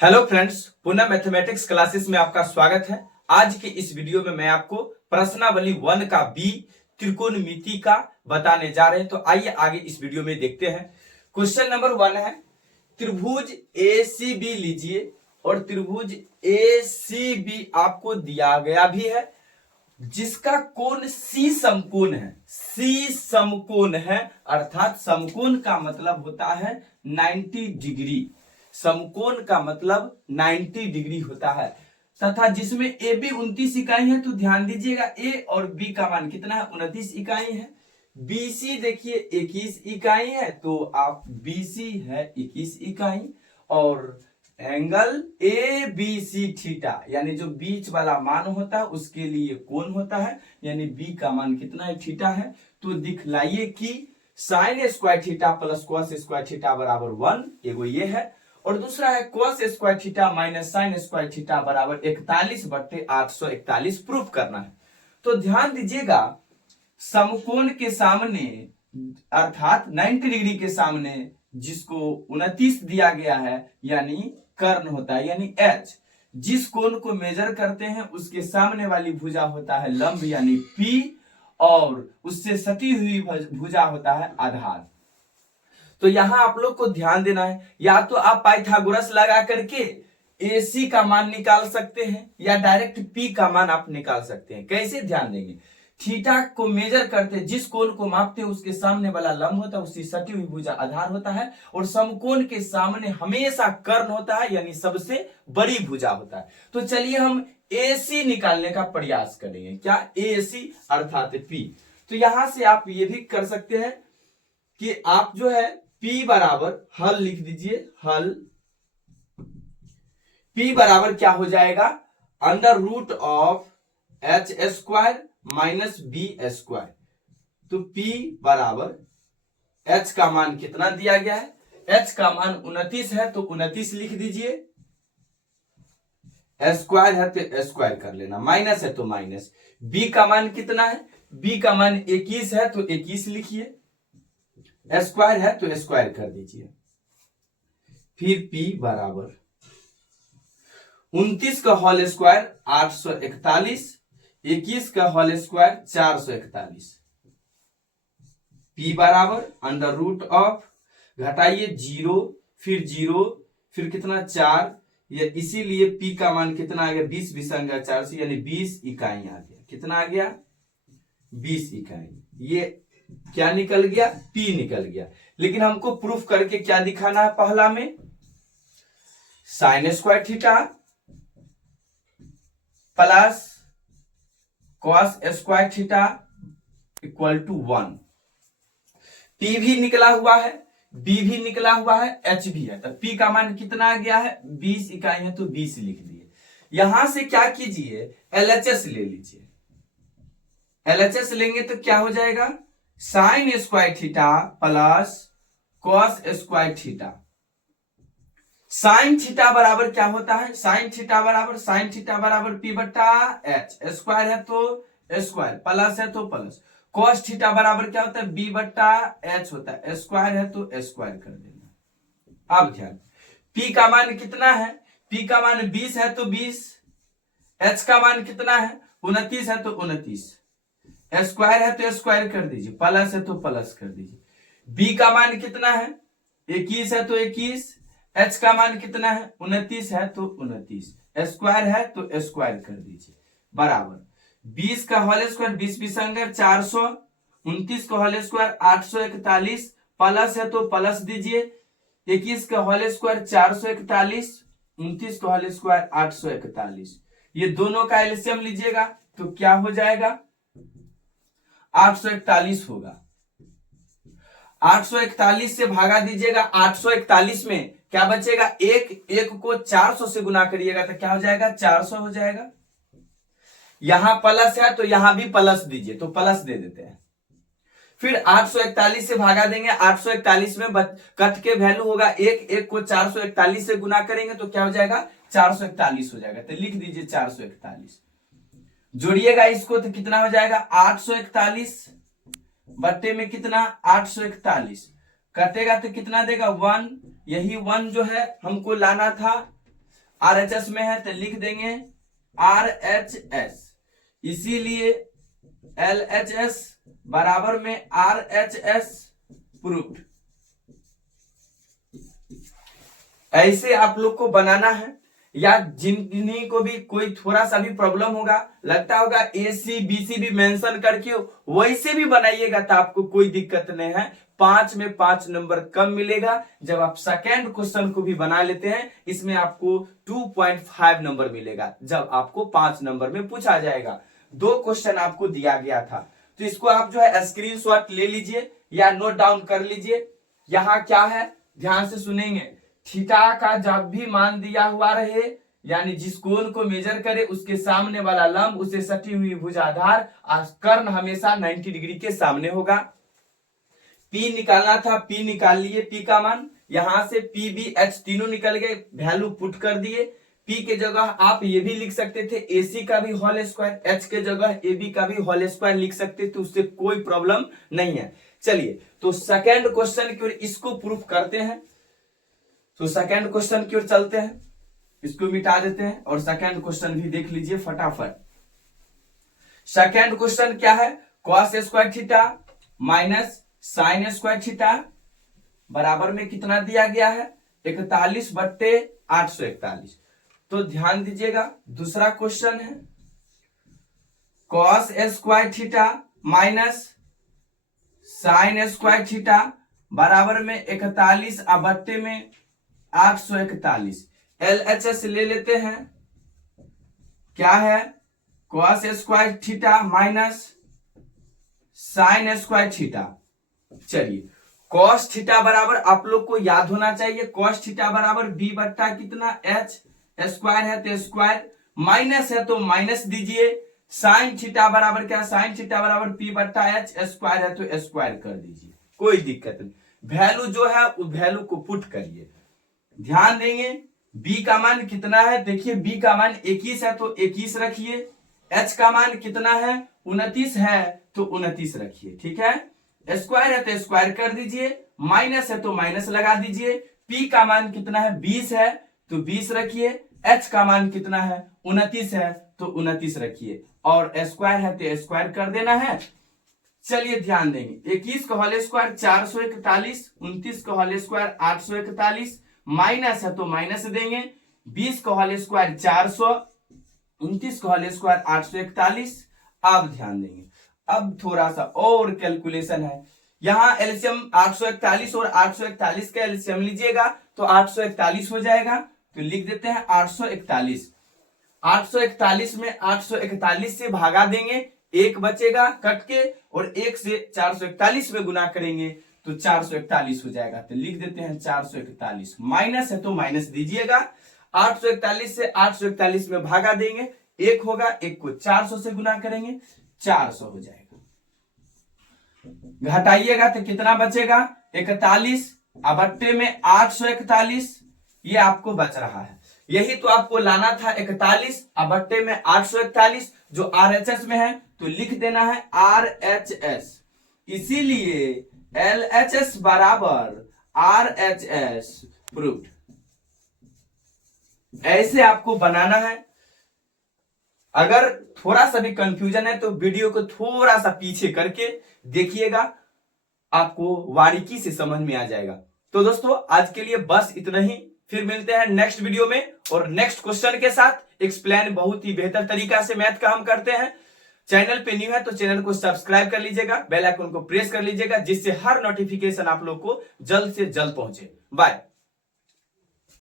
Hello friends, पुनः mathematics classes में आपका स्वागत है। आज के इस वीडियो में मैं आपको प्रश्नावली 1 का बी त्रिकोणमिति का बताने जा रहे हैं। तो आइए आगे इस वीडियो में देखते हैं। क्वेश्चन नंबर 1 है, त्रिभुज एसीबी लीजिए और त्रिभुज एसीबी आपको दिया गया भी है जिसका कोण सी समकोण है। सी समकोण है अर्थात समकोण का मतलब होता है 90 डिग्री। समकोण का मतलब 90 डिग्री होता है तथा जिसमें ए बी 29 इकाई है। तो ध्यान दीजिएगा ए और बी का मान कितना है, 29 इकाई है। बीसी देखिए 21 इकाई है, तो आप बीसी है 21 इकाई। और angle A B C theta यानी जो बीच वाला मान होता है उसके लिए कोण होता है, यानी बी का मान कितना है, थीटा है। तो दिखलाइए कि sign square theta plus cos square theta बराबर 1, एगो ये है। और दूसरा है cos square theta minus sign square theta बराबर 41/841 प्रूफ करना है। तो ध्यान दीजिएगा, समकोण के सामने अर्थात 90 डिग्री के सामने जिसको 29 दिया गया है यानी कर्ण होता है, यानी एच। जिस कोण को मेजर करते हैं उसके सामने वाली भुजा होता है लंब यानी पी, और उससे सटी हुई भुजा होता है आधार। तो यहां आप लोग को ध्यान देना है, या तो आप पाइथागोरस लगा करके AC का मान निकाल सकते हैं या डायरेक्ट P का मान आप निकाल सकते हैं। कैसे, ध्यान देंगे। थीटा को मेजर करते हैं, जिस कोण को मापते हैं उसके सामने वाला लंब होता है, उसकी सटी हुई भुजा आधार होता है। और समकोण के सामने हमेशा कर्ण होता है यानी सबसे बड़ी भुजा होता है। तो चलिए हम AC निकालने का प्रयास करेंगे। क्या, AC अर्थात P। तो यहां से आप ये भी कर सकते हैं कि आप जो है P बराबर हल लिख दीजिए। हल P बराबर क्या हो जाएगा, under root of H square minus B square. तो P बराबर H का मान कितना दिया गया है, H का मान 29 है तो 29 लिख दीजिए। स्क्वायर है तो स्क्वायर कर लेना, माइनस है तो माइनस। B का मान कितना है, B का मान 21 है तो 21 लिखिए। स्क्वायर है तो स्क्वायर कर दीजिए। फिर P बराबर 29 का होल स्क्वायर 841, 21 का होल स्क्वायर 441। P बराबर अंडर रूट ऑफ, घटाइए 0 फिर कितना 4, ये इसीलिए P का मान कितना आ गया, 20 विसंगा 4 से यानी 20 इकाई आ गया। कितना आ गया, 20 इकाई। ये क्या निकल गया, P निकल गया। लेकिन हमको प्रूफ करके क्या दिखाना है, पहला में sine square theta plus cos square theta equal to 1। P भी निकला हुआ है, B भी निकला हुआ है, H भी है। तो P का मान कितना आ गया है, 20 इकाई है तो 20 लिख दिए। यहां से क्या कीजिए, LHS ले लीजिए। LHS लेंगे तो क्या हो जाएगा, sign square theta plus cos square theta. Sine theta बराबर क्या होता है, साइन थीटा बराबर P बट्टा H। स्क्वायर है तो स्क्वायर, प्लस है तो प्लस। कॉस थीटा बराबर क्या होता है, B बट्टा H होता है। स्क्वायर है तो स्क्वायर कर देना। अब ध्यान, P का मान कितना है, P का मान 20 है तो 20। H का मान कितना है, 29 है तो 29। स्क्वायर है तो स्क्वायर कर दीजिए, प्लस है तो प्लस कर दीजिए। B का मान कितना है, 21 है तो 21। H का मान कितना है, 29 है तो 29। स्क्वायर है तो स्क्वायर कर दीजिए बराबर 20 का होल स्क्वायर 20 विसंगा 400, 29 का होल स्क्वायर 841, प्लस है तो प्लस दीजिए। 21 का होल स्क्वायर 441, 29 का होल स्क्वायर 841। ये दोनों का एलसीएम लीजिएगा तो क्या हो जाएगा, 841 होगा। 841 से भागा दीजिएगा, 841 में क्या बचेगा, एक को 400 से गुना करिएगा तो क्या हो जाएगा, 400 हो जाएगा। यहां प्लस है तो यहां भी प्लस दीजिए, तो प्लस दे देते हैं। फिर 841 से भागा देंगे, 841 में कट के वैल्यू होगा एक को 441 से गुना करेंगे तो क्या हो जाएगा, 441 हो जाएगा। तो लिख दीजिए 441। जोड़िएगा इसको तो कितना हो जाएगा, 841 बट्टे में कितना, 841 कटेगा तो कितना देगा, 1। यही 1 जो है हमको लाना था RHS में है तो लिख देंगे RHS, इसीलिए LHS बराबर में RHS प्रूव्ड। ऐसे आप लोग को बनाना है, या जिन्हीं को भी कोई थोड़ा सा भी प्रॉब्लम होगा, लगता होगा AC BC भी मेंशन करके वैसे भी बनाइएगा तो आपको कोई दिक्कत नहीं है। 5 में 5 नंबर कम मिलेगा। जब आप सेकेंड क्वेश्चन को भी बना लेते हैं, इसमें आपको 2.5 नंबर मिलेगा जब आपको 5 नंबर में पूछा जाएगा। 2 क्वेश्चन आपको दिया गया था, तो इसको आप जो है स्क्रीनशॉट ले लीजिए या नोट डाउन कर लीजिए। यहाँ क्या है, ध्यान से सुनेंगे। थीटा का जब भी मान दिया हुआ रहे, यानी जिस कोण को मेजर करे उसके सामने वाला लंब उसे सटी हुई भुजाधार कर्ण हमेशा 90 डिग्री के सामने होगा। P निकालना था, P निकाल लिए, P का मान यहां से P B H तीनों निकल गए, वैल्यू पुट कर दिए। P के जगह आप ये भी लिख सकते थे AC का भी होल स्क्वायर, H के जगह AB का भी होल स्क्वायर लिख सकते थे, उससे कोई प्रॉब्लम नहीं है। चलिए तो सेकेंड क्वेश्चन की ओर इसको प्रूफ करते हैं। तो सेकेंड क्वेश्चन की ओर चलते हैं, इसको मिटा देते हैं और सेकेंड क्वेश्चन भी देख लीजिए फटाफट। सेकेंड क्वेश्चन क्या है, cos square theta minus sign square theta बराबर में कितना दिया गया है, 41/841। तो ध्यान दीजिएगा, दूसरा क्वेश्चन है cos square theta minus sign square theta बराबर में 41/841। LHS ले लेते हैं, क्या है, cos square theta minus sign square theta. चलिए cos थीटा बराबर आप लोग को याद होना चाहिए, cos थीटा बराबर b बट्टा कितना h, स्क्वायर है तो स्क्वायर, माइनस है तो माइनस दीजिए। साइन थीटा बराबर क्या, साइन थीटा बराबर p बट्टा h, स्क्वायर है तो स्क्वायर कर दीजिए, कोई दिक्कत नहीं। वैल्यू जो है उस वैल्यू को पुट करिए। ध्यान देंगे b का मान कितना है, देखिए b का मान 21 है तो 21 रखिए, h का मान कितना है 29 है तो 29 रखिए, ठीक है। स्क्वायर है तो स्क्वायर कर दीजिए, माइनस है तो माइनस लगा दीजिए। p का मान कितना है 20 है तो 20 रखिए, h का मान कितना है 29 है तो 29 रखिए, और स्क्वायर है तो स्क्वायर कर देना है। चलिए ध्यान देंगे, 21 का होल स्क्वायर 441, 29 का होल स्क्वायर 841, माइनस है तो माइनस देंगे। 20 का होल स्क्वायर 400, 29 का होल स्क्वायर 841। अब ध्यान देंगे, अब थोड़ा सा और कैलकुलेशन है। यहाँ एलसीएम 841 और 841 का एलसीएम लीजिएगा तो 841 हो जाएगा, तो लिख देते हैं 841। 841 में 841 से भागा देंगे, 1 बचेगा कट के, और 1 से 441 में गुना करेंगे तो 441 हो जाएगा, तो लिख देते हैं 441। माइनस है तो माइनस दीजिएगा, 841 से 841 में भागा देंगे, 1 होगा, 1 को 400 से गुना करेंगे 400 हो जाएगा। घटाइएगा तो कितना बचेगा 41, अब बट्टे में 841, ये आपको बच रहा है। यही तो आपको लाना था 41, अब बट्टे में 841 जो RHS में है तो लिख देना है RHS, इसीलिए LHS बराबर RHS प्रूव्ड। ऐसे आपको बनाना है। अगर थोड़ा सा भी कंफ्यूजन है तो वीडियो को थोड़ा सा पीछे करके देखिएगा, आपको बारीकी से समझ में आ जाएगा। तो दोस्तों आज के लिए बस इतना ही, फिर मिलते हैं नेक्स्ट वीडियो में और नेक्स्ट क्वेश्चन के साथ। एक्सप्लेन बहुत ही बेहतर तरीका से मैथ का हम करते हैं। चैनल पे न्यू है तो चैनल को सब्सक्राइब कर लीजिएगा, बेल आइकन को प्रेस कर लीजिएगा, जिससे हर नोटिफिकेशन आप लोग को जल्द से जल्द पहुंचे। बाय।